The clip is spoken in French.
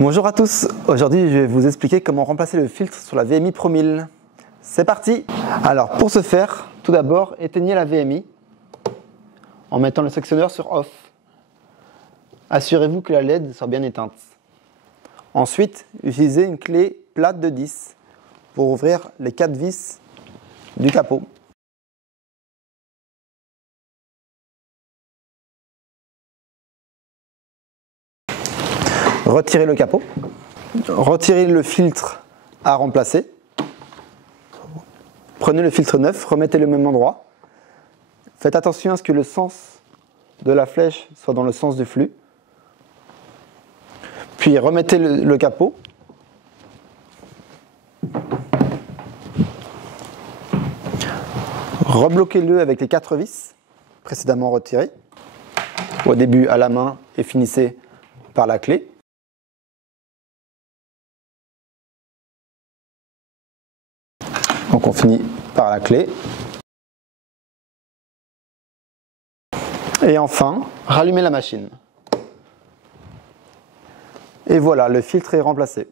Bonjour à tous, aujourd'hui je vais vous expliquer comment remplacer le filtre sur la VMI Pro 1000. C'est parti! Alors pour ce faire, tout d'abord éteignez la VMI en mettant le sectionneur sur off. Assurez-vous que la LED soit bien éteinte. Ensuite, utilisez une clé plate de 10 pour ouvrir les 4 vis du capot. Retirez le capot, retirez le filtre à remplacer, prenez le filtre neuf, remettez-le au même endroit. Faites attention à ce que le sens de la flèche soit dans le sens du flux. Puis remettez le capot. Rebloquez-le avec les 4 vis précédemment retirées. Au début à la main et finissez par la clé. Donc on finit par la clé. Et enfin, rallumez la machine. Et voilà, le filtre est remplacé.